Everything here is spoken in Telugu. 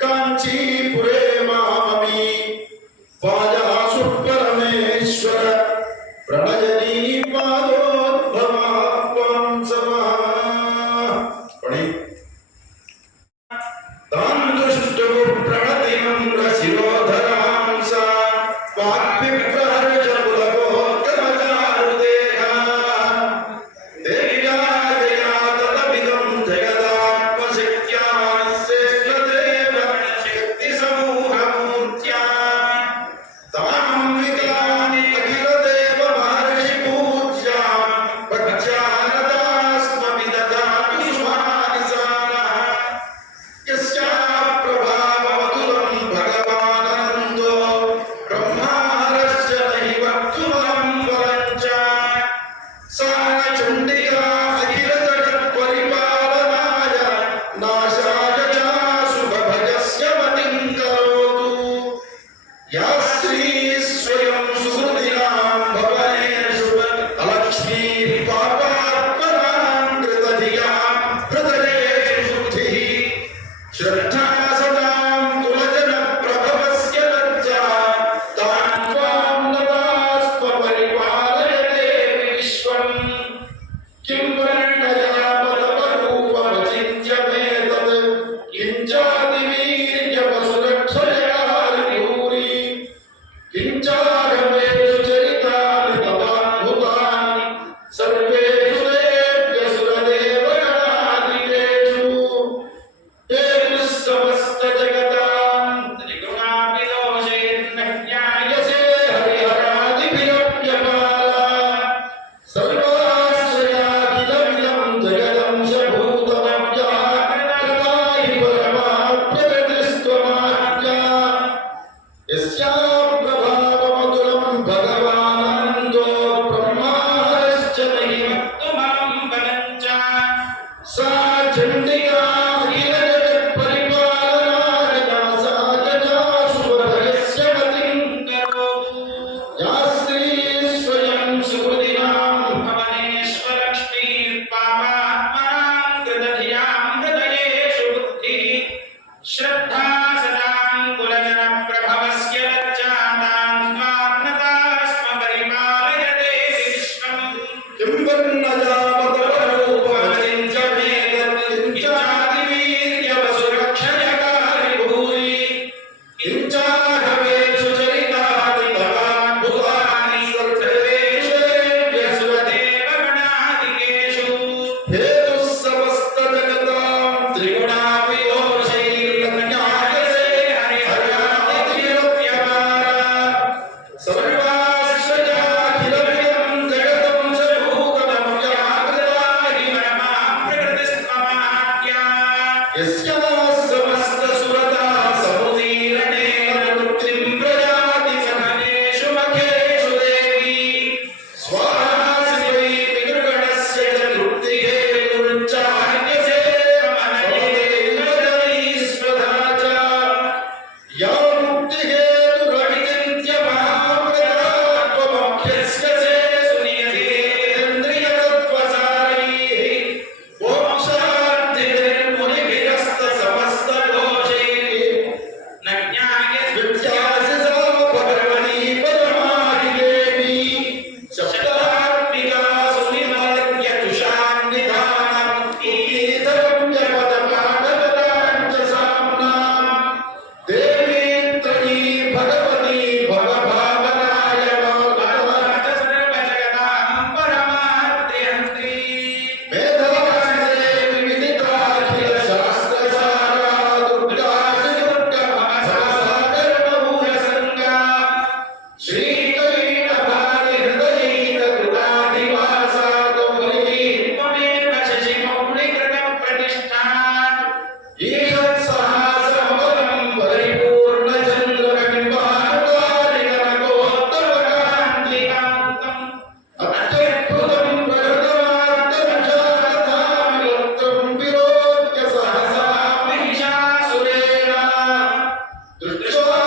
కాంచీపురే మామమి వాజాసు పరమేశ్వర ప్రణయనీ assim Sergeant. The